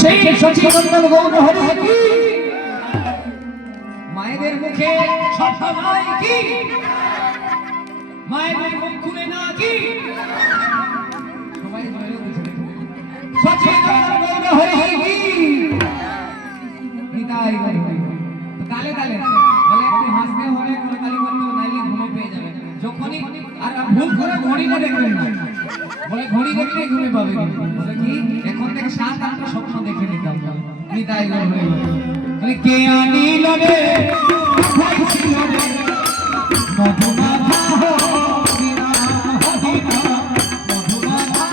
সেই সচ্চিদানন্দ গৌর হরি কি মায়েদের মুখে শব্দ নাই কি মায়েদের মুখ খুলে না কি সবাই বলে সচ্চিদানন্দ গৌর হরি কি নিতাই গৌর তালে তালে বলে একটু হাসতে হবে করে তালি করতে নাইলে ঘুমে পেয়ে যাবে যখনই আর ভুল করে ঘড়িটা দেখবেন না বলে ঘড়ি দেখলে ঘুমে পাবে বলে কি এখন থেকে 7-8টা স্বপ্ন দেখে নিতাম নিতাই গৌর বলে কে আনিল রে খাইছিল রে মধুমাখা হরিনা হরিনা মধুমাখা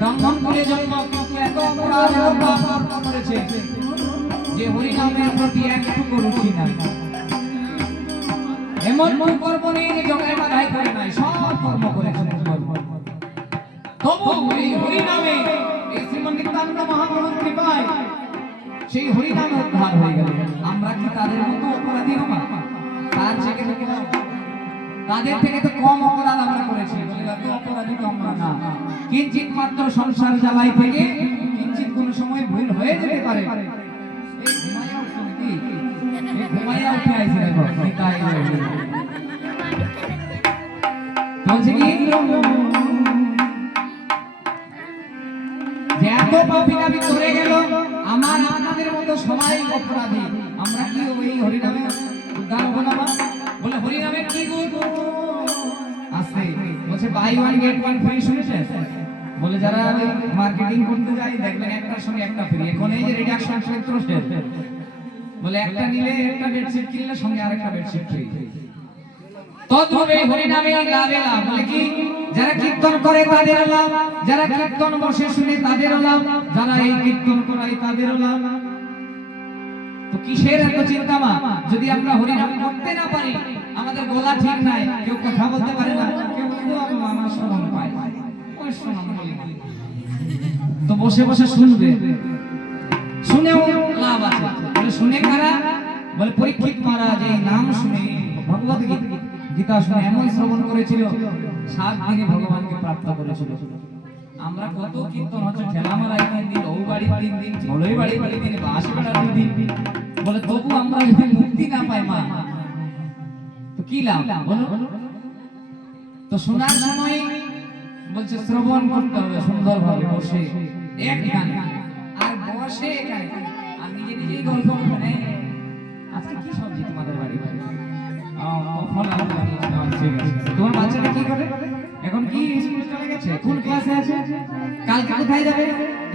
ব্রাহ্মণ কুলে জন্ম কিন্তু এত অপরাধ এবং পাপ কর্ম করেছে যে হরি নামের প্রতি একটুকু রুচি নাই এমন কর্ম নেই যে জগায় বাধাই করে নাই সব কর্ম করেছে তবু এই হরি নামে এই শ্রীমন নিত্যানন্দ মহাপ্রভুর কৃপায় সেই হরি নামে উদ্ধার হয়ে গেল আমরা কি তাদের মতো অপরাধী হব তার থেকে তাদের থেকে তো কম অপরাধ আমরা করেছি এত অপরাধী তো আমরা না কিঞ্চিত মাত্র সংসার জ্বালাই থেকে কিঞ্চিত কোনো সময় ভুল হয়ে যেতে পারে এই ঘুমাইয়া উঠছে নাকি এই ঘুমাইয়া উঠে আইছে দেখো নিতাই বলছে কি পাপী দাবি করে গেল, আমার আপনাদের মতো সবাই অপরাধী, আমরা কি ওই হরিনামে উদ্ধার হবো না? বলে হরিনামে কি গুণ আছে? বলছে buy one get one free, শুনেছেন? বলে যারা মার্কেটিং করতে যায় দেখবেন একটার সঙ্গে একটা ফ্রি। এখন এই যে রিডাকশন সূত্র শেষ, বলে একটা নিলে একটা বেডশিট কিনলে সঙ্গে আরেকটা বেডশিট ফ্রি। তদ্রূপে হরিনামে লাভে লাভ। বলে কি? যারা কীর্তন করে তাদের লাভ, যারা কীর্তন বসে শুনে তাদের লাভ, যারা এই কীর্তন করায় তাদের লাভ। তো কিসের এত চিন্তা মা? যদি আমরা হরিনাম করতে না পারি, আমাদের গলা ঠিক নাই, কেউ কথা বলতে পারে না, কেউ কিন্তু আমার শ্রবণ পায়, ওই শোনাম বলি না। তো বসে বসে শুনবে, শুনেও লাভ আছে। বলে শুনে কারা? বলে পরীক্ষিত মহারাজ এই নাম শুনে, ভগবত গীতা শুনে এমন শ্রবণ করেছিল, 7 দিনে ভগবানকে প্রাপ্ত করেছিল। আমরা কত কীর্তন হচ্ছে, ঠেলা মারাই 3 দিন, ও বাড়ি 3 দিন, ঝোলই বাড়ি 3 দিন, বাঁশি বেড়া 2 দিন। বলে তবু আমরা যদি মুক্তি না পাই মা, তো কি লাভ বলো? তো শোনার সময় বলছে শ্রবণ করতে হবে সুন্দরভাবে বসে এক গানে, আর বসে একাই, আর নিজে নিজেই গল্প করবে। আজকে কি সবজি তোমাদের বাড়ি? তোমার বাচ্চাটা কি করে এখন? কি স্কুলে চলে গেছে? কোন ক্লাসে আছে? কালকে কোথায় যাবে?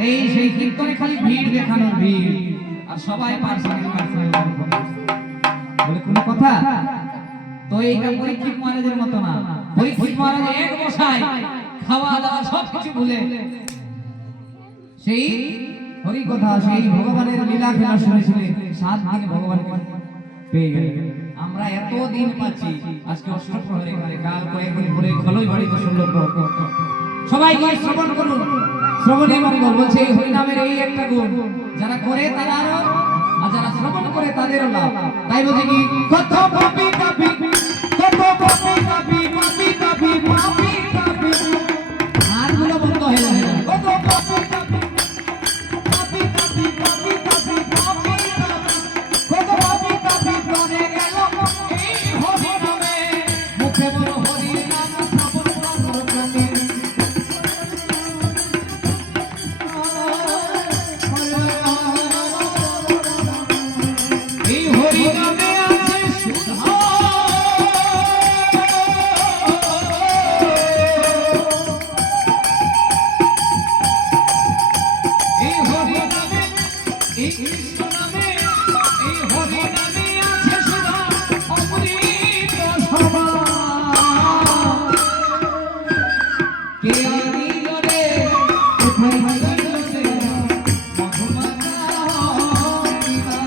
এই সেই কীর্তনে খালি ভিড় দেখানোর ভিড়, আর সবাই পার্সোনাল বলে কোন কথা? তো এইটা পরীক্ষিত মহারাজের মতো না। পরীক্ষিত মহারাজ এক বসায় খাওয়া দাওয়া সবকিছু ভুলে সেই হরি কথা, সেই ভগবানের লীলা খেলা শুনেছিলেন, 7 দিনে ভগবানকে পেয়ে গেলেন। আমরা এত দিন পাচ্ছি, আজকে অষ্টপ্রহরে করে, কাল কয়েকদিন পরে খলই বাড়িতে 16 প্রহর। সবাই গিয়ে শ্রবণ করুন, শ্রবণে মঙ্গল। বলছে এই হরিনামের এই একটা গুণ, যারা করে তারারও, আর যারা শ্রবণ করে তাদেরও লাভ। তাই বলছে কি? কত পাপী পাপী, কত পাপী পাপী, পাপী পাপী, পাপী পাপী, হাতগুলো বন্ধ হয়ে যাবে। কত পাপী পাপী, পাপী পাপী, পাপী পাপী, পাপী পাপী, কত পাপী পাপী প্রাণে গেল এই হরিনামে, মুখে বড় হরিনাম শ্রবণ করো প্রাণে। এই হরিনামে আছে সুধা, এই হরিনামে, এই কৃষ্ণ নামে, এই হরিনামে আছে সুধা, অমৃত সভা। কে আনিল রে কোথায় ছিল সে মধুমাতা হরিণা।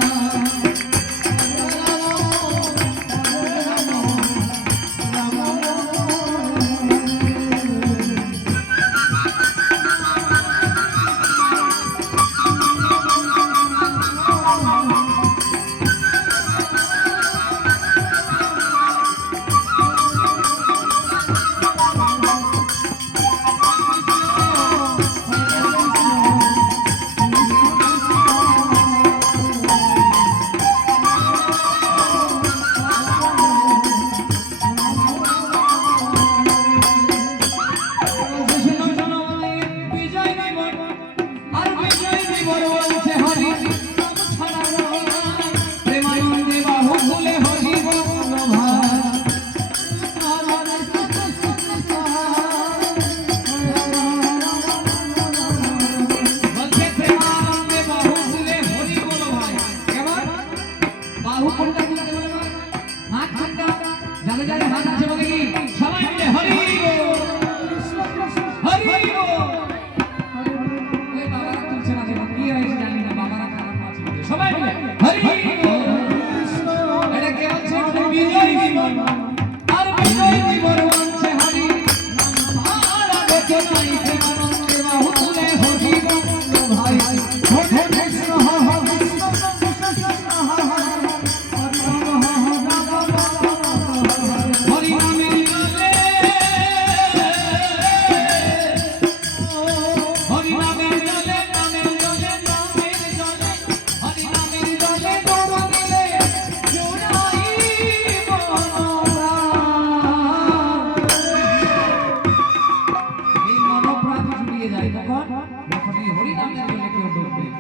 নামের জলে কেউ ডুব দেয়।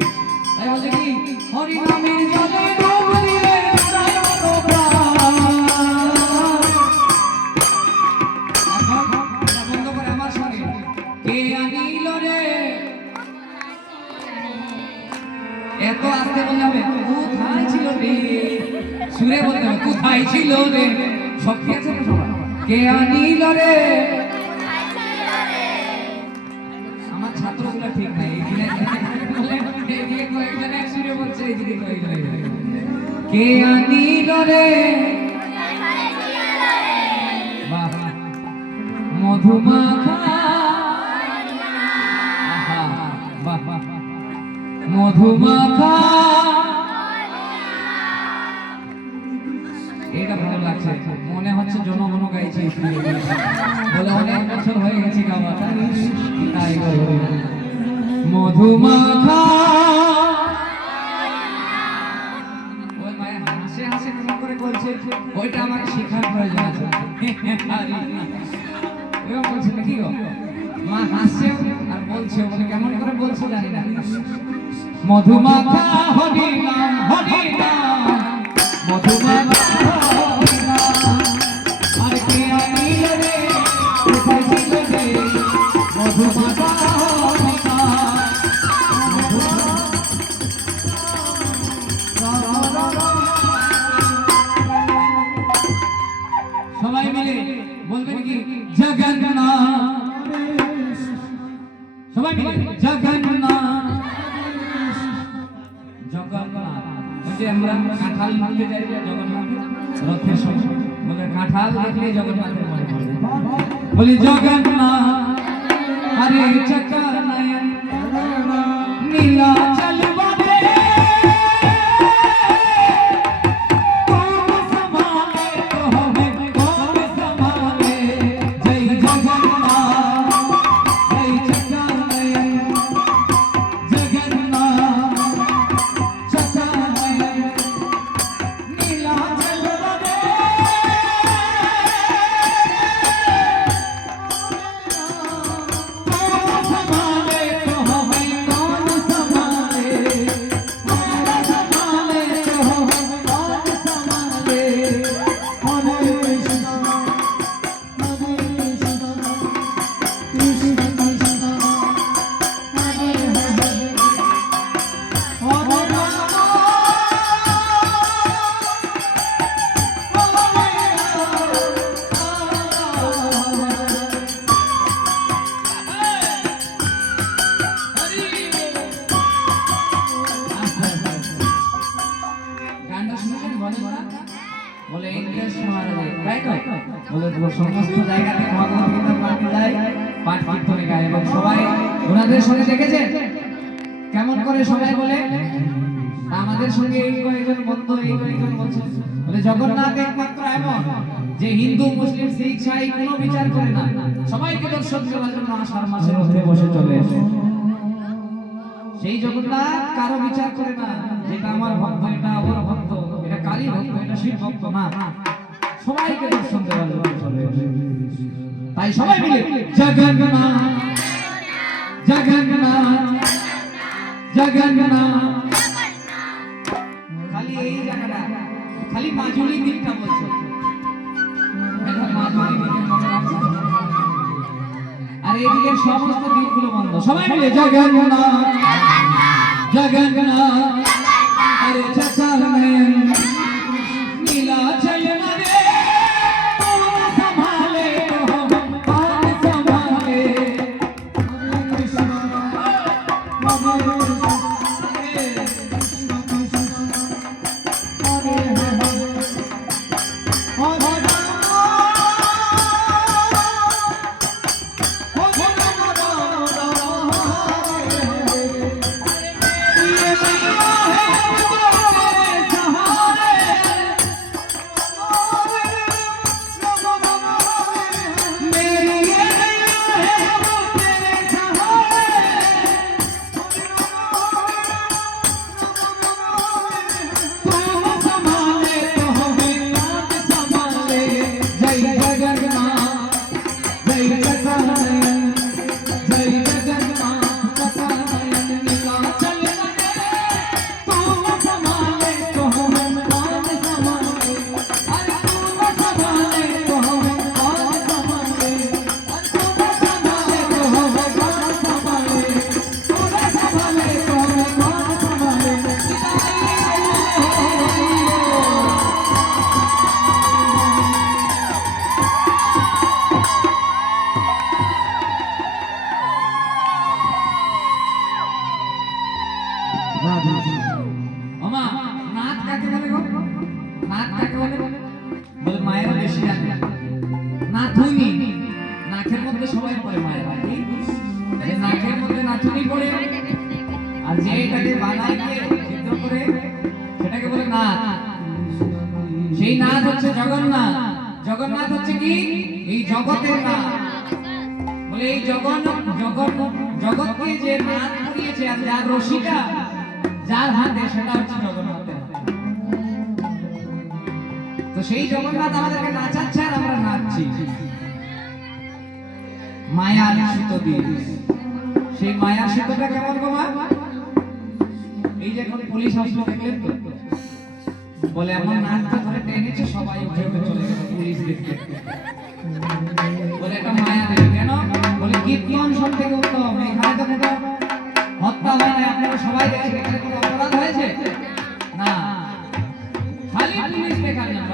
তাই বলছে কি হরি নামের জলে ডুব দিলে উড়ায় মনোপ্রাণ। এখন এটা বন্ধ করে আমার সঙ্গে কে আনিল রে, এত আস্তে বলতে হবে, কোথায় ছিল রে, সুরে বলতে হবে কোথায় ছিল রে, শক্তি আছে তো সবার। কে আনিল রে, আমার ছাত্রগুলো ঠিক নাই, এইদিকে কয়েকজন এক সুরে বলছে, এইদিকে কয়েকজন। কে আনিল রে, বাহ মধুমাখা, আহা বাহ বাহ মধুমাখা, এটা ভালো লাগছে, মনে হচ্ছে জনগণ গাইছে বলে অনেক বছর হয়ে গেছে গাওয়া, তাই মধুমাখা। ওই মায়ের হাসে হাসে কেমন করে বলছে, ওইটা আমার শেখার প্রয়োজন আছে। এরকম বলছে নাকি গো, মা হাসছে আর বলছে, বলে কেমন করে বলছে জানি না। মধুমাখা হরি নাম, হরি নাম মধুমাখা হরি নাম, আর কে আনিল রে, কোথায় ছিল রে, মধুমাখা হরি নাম। সবাই মিলে বলবেন কি জগন্নাথ, সবাই মিলে জগন্নাথ, জগন্নাথ। যে আমরা কাঁঠাল ভাঙতে যাই জগন্নাথ রথের সময়, বলে কাঁঠাল দেখলে জগন্নাথের মনে পড়ে, বলি জগন্নাথ আরে চকা নয়ন নীলা চলবা রে, কৌন সম্ভালে তো হবে, কৌন সম্ভালে, জয় জগন্নাথ, জয় চকা নয়ন জগন্নাথ, চকা নয়ন নীলা চলবা রে, কৌন সম্ভালে তো হবে, কৌন সম্ভালে, কৌন সম্ভালে তো হবে, কৌন সম্ভালে। হরে কৃষ্ণ হরে কৃষ্ণ কৃষ্ণ কৃষ্ণ হরে হরে হরে রাম গানটা শুনেছেন ভজনটা? বলে ইন্দ্রেশ মহারাজের, তাই তো? বলে সমস্ত জায়গা থেকে ভগবত গীতা পাঠ যায়, পাঠ কীর্তনে গায়, এবং সবাই ওনাদের সঙ্গে দেখেছেন কেমন করে সবাই বলে, আমাদের সঙ্গে এই কয়েকজন বন্ধু, এই কয়েকজন বলছে, বলে জগন্নাথ একমাত্র এমন যে হিন্দু মুসলিম শিখ সাই কোনো বিচার করে না, সবাইকে দর্শন করার জন্য আষাঢ় মাসের মধ্যে বসে চলে আসে। সেই জগন্নাথ কারো বিচার করে না, যেটা আমার ভক্ত, এটা আমার ভক্ত, এটা কালী ভক্ত, এটা শিব ভক্ত না, সবাইকে দর্শন দেওয়ার জন্য চলে আসে। তাই সবাই মিলে জগন্নাথ জগন্নাথ জগন্নাথ, খালি এই জায়গাটা, খালি মাজুলি দিকটা বলছে, এটা মাজুলি দিকের মনে রাখছে, আর এইদিকে সমস্ত দিকগুলো বন্ধ। সবাই মিলে জগন্নাথ জগন্নাথ, আরে চকা নয়ন নীলা চয়ন রে, কৌন সম্ভালে তো হবে, কৌন সম্ভালে, হরে কৃষ্ণ হরে কৃষ্ণ কৃষ্ণ হরে হরে হরে রাম হরে রাম হরে হয় নাকি যে নাকের মধ্যে নাচুনি পড়ে আর যে এটাকে বানায় দিয়ে চিত্র করে সেটাকে বলে নাচ। সেই নাচ হচ্ছে জগন্নাথ। জগন্নাথ হচ্ছে কি এই জগতের নাচ। বলে এই জগৎকে যে নাচ করিয়েছে আর যার রশিটা যার হাতে সেটা হচ্ছে জগন্নাথের। তো সেই জগন্নাথ আমাদেরকে নাচাচ্ছে আর আমরা নাচছি মায়ার সুতো দিয়ে। সেই মায়ার সুতোটা কেমন গো মা? এই যে এখন পুলিশ আসলো দেখলেন তো, বলে এমন নাচটা ধরে টেনেছে সবাই উঠে উঠে চলে গেল পুলিশ দেখতে। বলে এটা মায়া দেবে কেন? বলে কীর্তন সব থেকে উত্তম। এখানে তো কোনো হত্যা হয় না, আপনারা সবাই দেখছেন, এখানে কোনো অপরাধ হয়েছে না, খালি পুলিশ দেখার জন্য।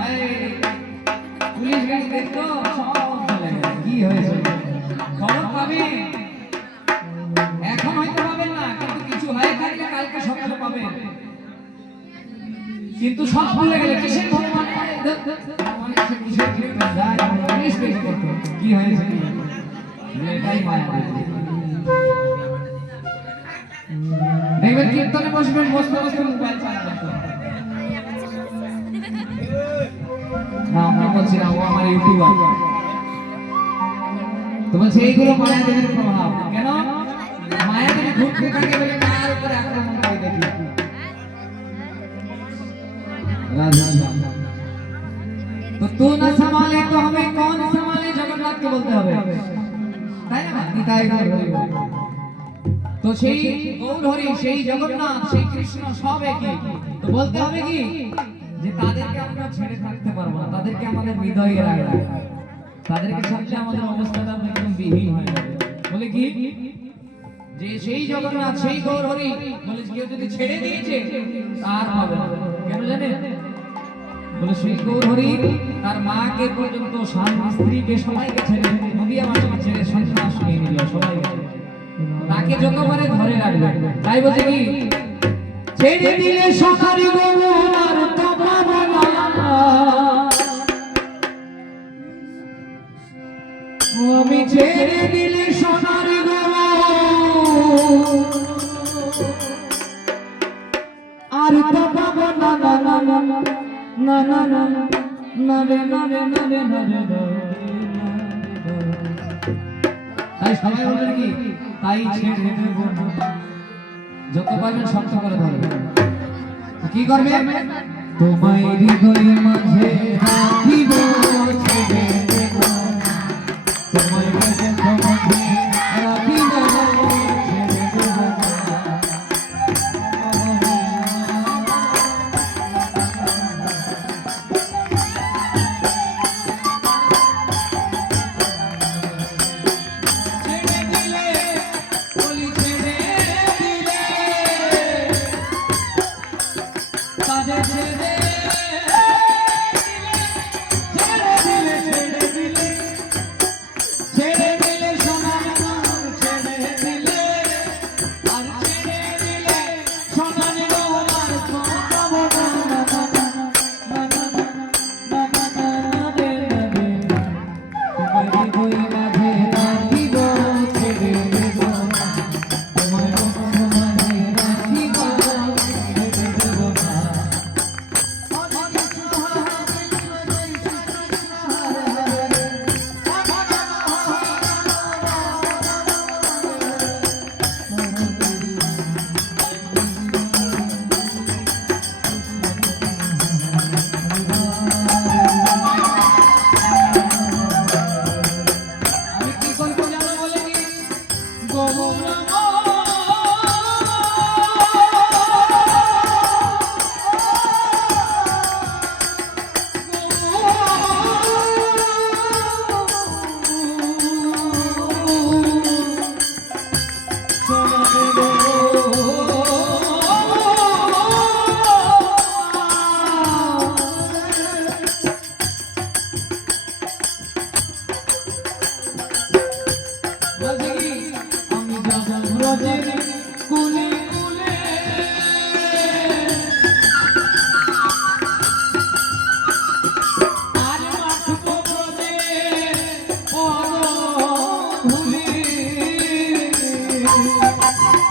পুলিশ গাড়ি দেখতো সব চলে গেল। কি হয়েছে খবর পাবে, এখন হয়তো পাবেন না, কিন্তু কিছু হয়ে থাকলে কালকে সকালে পাবেন। কিন্তু সব ভুলে গেলে কিসের ভগবান কিসের কীর্তন যায় পুলিশ দেখে করতো কি হয়েছে। এটাই মায়া। দেখবেন কীর্তনে বসবেন, বসতে বসতে মোবাইল চালাবেন। না আমরা বলছি না, ও আমার ইউটিউবার। তো বলছে এইগুলো মায়াদেবীর প্রভাব। কেন? মায়াদেবী ঘুরতে থাকে বলে কার উপরে আক্রমণ করে দেখি। तो तू न संभाले तो हमें कौन संभाले, जगन्नाथ के बोलते হবে তাই না? নিতাই গৌর হরি। তো সেই গৌর হরি, সেই জগন্নাথ, সেই কৃষ্ণ সব একই। তো বলতে হবে কি যে তাদেরকে আমরা ছেড়ে থাকতে পারবো না, তাদেরকে আমাদের হৃদয়ে রাখবো। তাদেরকে ছাড়লে আমাদের অবস্থাটা একদম বিহীন হয়ে যাবে। বলে কি যে সেই জগন্নাথ, সেই গৌর হরি বলে কেউ যদি ছেড়ে দিয়েছে তার হবে না। কেন জানেন? বলে সেই গৌর হরি তার মাকে পর্যন্ত, স্বামী স্ত্রীকে সবাইকে ছেড়ে, নদী আমাকে ছেড়ে সন্ন্যাস নিয়ে নিল সবাই। তাকে যতবারে ধরে রাখবে। তাই বলছে কি ছেড়ে দিলে সকারি গৌর তো পাবো না, আমি ছেড়ে দিলে সোনার গৌর আর তো পাবো না। না না না না রে না রে না রে না রে। তাই সবাই বলে কি তাই ছেড়ে দেব, যত পারবেন শক্ত করে ধরবে। কি করবে? তোমায় হৃদয়ে মাঝে রাখিব, ছেড়ে দেব তোমায় মাঝে রাখিব, ছেড়ে দেব না। ভুলি Hare